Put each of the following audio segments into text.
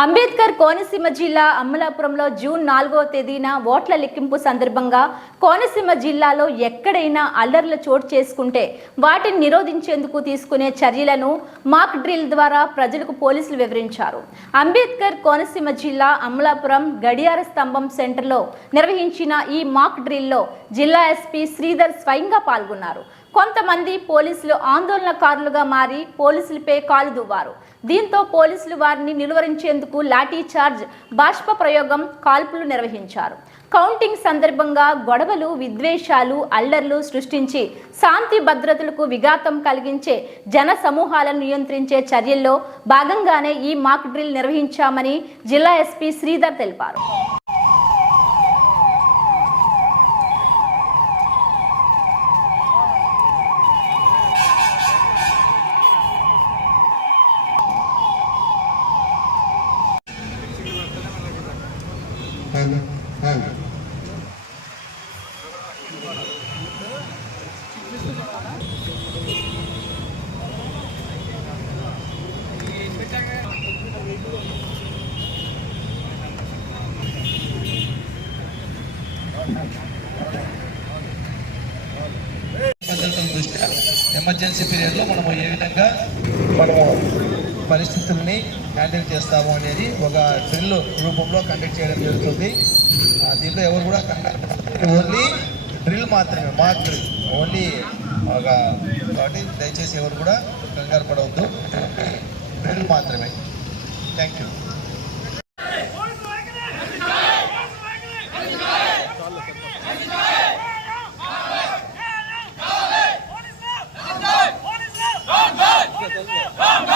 అంబేద్కర్ కోనసీమ జిల్లా అమలాపురంలో జూన్ నాలుగవ తేదీన ఓట్ల లెక్కింపు సందర్భంగా కోనసీమ జిల్లాలో ఎక్కడైనా అల్లర్లు చోటు చేసుకుంటే వాటిని నిరోధించేందుకు తీసుకునే చర్యలను మాక్ డ్రిల్ ద్వారా ప్రజలకు పోలీసులు వివరించారు. అంబేద్కర్ కోనసీమ జిల్లా అమలాపురం గడియార స్తంభం సెంటర్లో నిర్వహించిన ఈ మాక్ డ్రిల్లో జిల్లా ఎస్పీ శ్రీధర్ స్వయంగా పాల్గొన్నారు. కొంతమంది పోలీసులు ఆందోళనకారులుగా మారి పోలీసులపై కాలు దువ్వారు. దీంతో పోలీసులు వారిని నిలువరించేందుకు లాఠీ చార్జ్ బాష్ప ప్రయోగం కాల్పులు నిర్వహించారు. కౌంటింగ్ సందర్భంగా గొడవలు విద్వేషాలు అల్లర్లు సృష్టించి శాంతి భద్రతలకు విఘాతం కలిగించే జన సమూహాలను నియంత్రించే చర్యల్లో భాగంగానే ఈ మాక్ డ్రిల్ నిర్వహించామని జిల్లా ఎస్పీ శ్రీధర్ తెలిపారు. హలో హలో ఎమర్జెన్సీ పీరియడ్లో మనము ఏ విధంగా మనము పరిస్థితుల్ని హ్యాండిల్ చేస్తాము అనేది ఒక డ్రిల్ రూపంలో కండక్ట్ చేయడం జరుగుతుంది ఆ, దీంట్లో ఎవరు కూడా ఓన్లీ డ్రిల్ మాత్రమే మాక్ డ్రిల్ ఓన్లీ ఒక కాబట్టి దయచేసి ఎవరు కూడా కంగారు పడవద్దు డ్రిల్ మాత్రమే థ్యాంక్ యూ వారు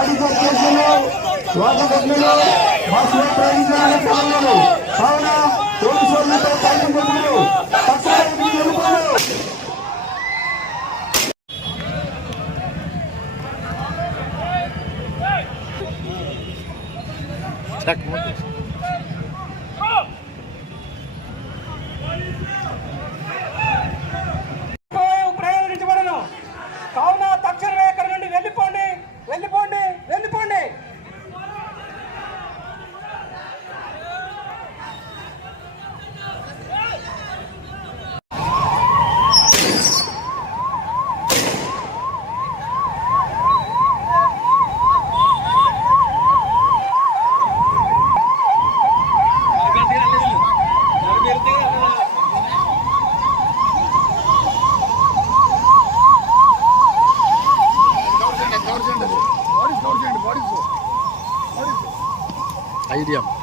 మీపై లాఠీ చార్జ్ కేసులను వాటర్ ఘటనలు బస్సులో ప్రయాణించాలని కారణాలు కావున పోలీసు వారు మీపై కాగితం ఐడియా మీడియా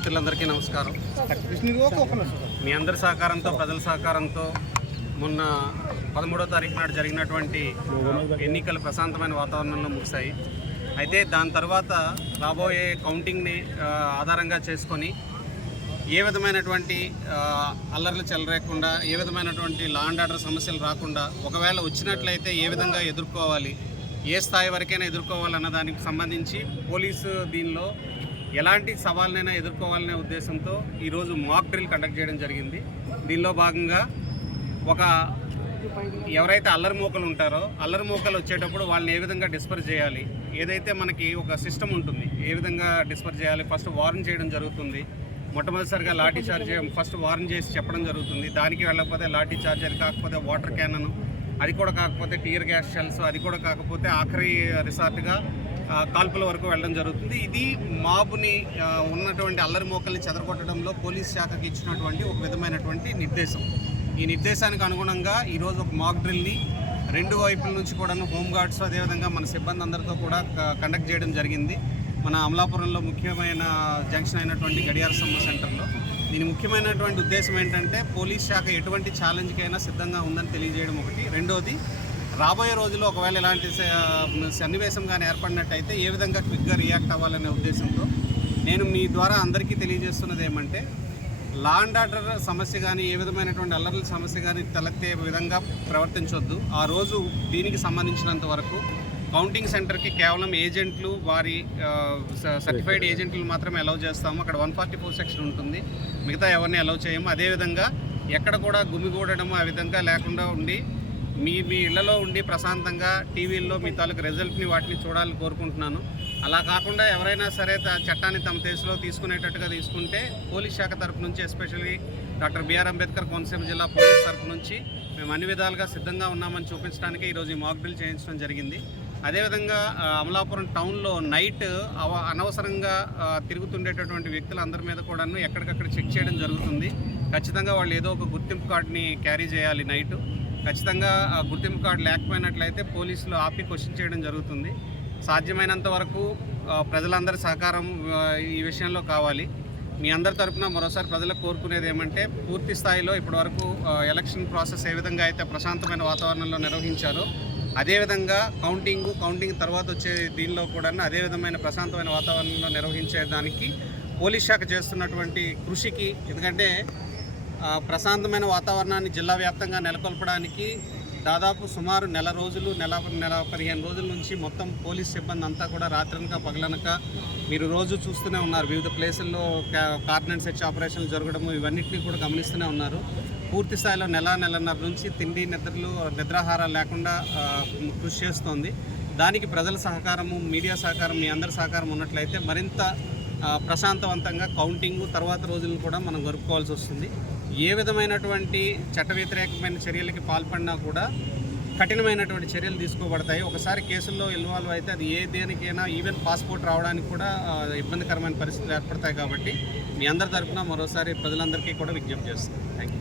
మిత్రులందరికీ నమస్కారం. మీ అందరి సహకారంతో ప్రజల సహకారంతో మొన్న పదమూడో తారీఖు నాడు జరిగినటువంటి ఎన్నికలు ప్రశాంతమైన వాతావరణంలో ముగిశాయి. అయితే దాని తర్వాత రాబోయే కౌంటింగ్ని ఆధారంగా చేసుకొని ఏ విధమైనటువంటి అల్లర్లు చెలరేకుండా ఏ విధమైనటువంటి లా అండ్ ఆర్డర్ సమస్యలు రాకుండా ఒకవేళ వచ్చినట్లయితే ఏ విధంగా ఎదుర్కోవాలి ఏ స్థాయి వరకైనా ఎదుర్కోవాలన్న దానికి సంబంధించి పోలీసు దీనిలో ఎలాంటి సవాళ్ళనైనా ఎదుర్కోవాలనే ఉద్దేశంతో ఈరోజు మాక్ డ్రిల్ కండక్ట్ చేయడం జరిగింది. దీనిలో భాగంగా ఒక ఎవరైతే అల్లరి మూకలు ఉంటారో అల్లరిమూకలు వచ్చేటప్పుడు వాళ్ళని ఏ విధంగా డిస్పర్ చేయాలి ఏదైతే మనకి ఒక సిస్టమ్ ఉంటుంది ఏ విధంగా డిస్పర్ చేయాలి ఫస్ట్ వార్న్ చేయడం జరుగుతుంది. మొట్టమొదటిసారిగా లాఠీ చార్జ్ ఫస్ట్ వార్న్ చేసి చెప్పడం జరుగుతుంది. దానికి వెళ్ళకపోతే లాఠీ చార్జ్ అది కాకపోతే వాటర్ క్యానను అది కూడా కాకపోతే టీయర్ గ్యాస్ షెల్స్ అది కూడా కాకపోతే ఆఖరి రిసార్ట్గా కాల్పుల వరకు వెళ్ళడం జరుగుతుంది. ఇది మాబుని ఉన్నటువంటి అల్లరి మోకల్ని చెదరగొట్టడంలో పోలీస్ శాఖకి ఇచ్చినటువంటి ఒక విధమైనటువంటి నిర్దేశం. ఈ నిర్దేశానికి అనుగుణంగా ఈరోజు ఒక మాక్ డ్రిల్ని రెండు వైపుల నుంచి కూడా హోమ్ గార్డ్స్ అదేవిధంగా మన సిబ్బంది అందరితో కూడా క- కండక్ట్ చేయడం జరిగింది. మన అమలాపురంలో ముఖ్యమైన జంక్షన్ అయినటువంటి గడియార సమ్మ సెంటర్లో. దీని ముఖ్యమైనటువంటి ఉద్దేశం ఏంటంటే పోలీస్ శాఖ ఎటువంటి ఛాలెంజ్కైనా సిద్ధంగా ఉందని తెలియజేయడం ఒకటి. రెండోది రాబోయే రోజుల్లో ఒకవేళ ఇలాంటి సన్నివేశం కానీ ఏర్పడినట్టయితే ఏ విధంగా క్విక్గా రియాక్ట్ అవ్వాలనే ఉద్దేశంతో నేను మీ ద్వారా అందరికీ తెలియజేస్తున్నది ఏమంటే లా అండ్ ఆర్డర్ సమస్య కానీ ఏ విధమైనటువంటి అల్లర్ల సమస్య కానీ తలెత్తే విధంగా ప్రవర్తించవద్దు ఆ రోజు దీనికి సంబంధించినంత వరకు కౌంటింగ్ సెంటర్కి కేవలం ఏజెంట్లు వారి సర్టిఫైడ్ ఏజెంట్లు మాత్రమే అలౌ చేస్తాము. అక్కడ వన్ ఫార్టీ ఫోర్ సెక్షన్ ఉంటుంది. మిగతా ఎవరిని అలౌ చేయము. అదేవిధంగా ఎక్కడ కూడా గుమిగూడడం ఆ విధంగా లేకుండా ఉండి మీ మీ ఇళ్ళలో ఉండి ప్రశాంతంగా టీవీల్లో మీ తాలూకు రిజల్ట్ని వాటిని చూడాలని కోరుకుంటున్నాను. అలా కాకుండా ఎవరైనా సరే చట్టాన్ని తమ దేశంలో తీసుకునేటట్టుగా తీసుకుంటే పోలీస్ శాఖ తరపు నుంచి especially doctor B R Ambedkar Konaseema జిల్లా పోలీస్ తరపు నుంచి మేము అన్ని విధాలుగా సిద్ధంగా ఉన్నామని చూపించడానికి ఈరోజు ఈ మాక్ డ్రిల్ చేయించడం జరిగింది. అదేవిధంగా అమలాపురం టౌన్లో నైట్ అవ అనవసరంగా తిరుగుతుండేటటువంటి వ్యక్తులందరి మీద కూడాను ఎక్కడికక్కడ చెక్ చేయడం జరుగుతుంది. ఖచ్చితంగా వాళ్ళు ఏదో ఒక గుర్తింపు కార్డుని క్యారీ చేయాలి నైట్. ఖచ్చితంగా గుర్తింపు కార్డు లేకపోయినట్లయితే పోలీసులు ఆపి క్వశ్చన్ చేయడం జరుగుతుంది. సాధ్యమైనంత వరకు ప్రజలందరి సహకారం ఈ విషయంలో కావాలి. మీ అందరి తరఫున మరోసారి ప్రజలకు కోరుకునేది ఏమంటే పూర్తి స్థాయిలో ఇప్పటివరకు ఎలక్షన్ ప్రాసెస్ ఏ విధంగా అయితే ప్రశాంతమైన వాతావరణంలో నిర్వహించారో అదేవిధంగా కౌంటింగ్ కౌంటింగ్ తర్వాత వచ్చే దీనిలో కూడా అదే విధమైన ప్రశాంతమైన వాతావరణంలో నిర్వహించేదానికి పోలీస్ శాఖ చేస్తున్నటువంటి కృషికి ఎందుకంటే ప్రశాంతమైన వాతావరణాన్ని జిల్లా వ్యాప్తంగా నెలకొల్పడానికి దాదాపు సుమారు నెల రోజులు నెల నెల పదిహేను రోజుల నుంచి మొత్తం పోలీస్ సిబ్బంది అంతా కూడా రాత్రనక పగలనక మీరు రోజు చూస్తూనే ఉన్నారు. వివిధ ప్లేసుల్లో కార్డినెన్స్ సెర్చ్ ఆపరేషన్లు జరగడము ఇవన్నింటినీ కూడా గమనిస్తూనే ఉన్నారు. పూర్తి స్థాయిలో నెల నెలన్నర నుంచి తిండి నిద్రలు నిద్రాహారాలు లేకుండా కృషి చేస్తోంది. దానికి ప్రజల సహకారము మీడియా సహకారం మీ అందరి సహకారం ఉన్నట్లయితే మరింత ప్రశాంతవంతంగా కౌంటింగ్ తర్వాత రోజులను కూడా మనం గరుపుకోవాల్సి వస్తుంది. ఏ విధమైనటువంటి చట్ట వ్యతిరేకమైన చర్యలకి పాల్పడినా కూడా కఠినమైనటువంటి చర్యలు తీసుకోబడతాయి. ఒకసారి కేసుల్లో ఇన్వాల్వ్ అయితే అది ఏ దేనికైనా ఈవెన్ పాస్పోర్ట్ రావడానికి కూడా ఇబ్బందికరమైన పరిస్థితులు ఏర్పడతాయి కాబట్టి మీ అందరి తరఫున మరోసారి ప్రజలందరికీ కూడా విజ్ఞప్తి చేస్తాను థ్యాంక్ యూ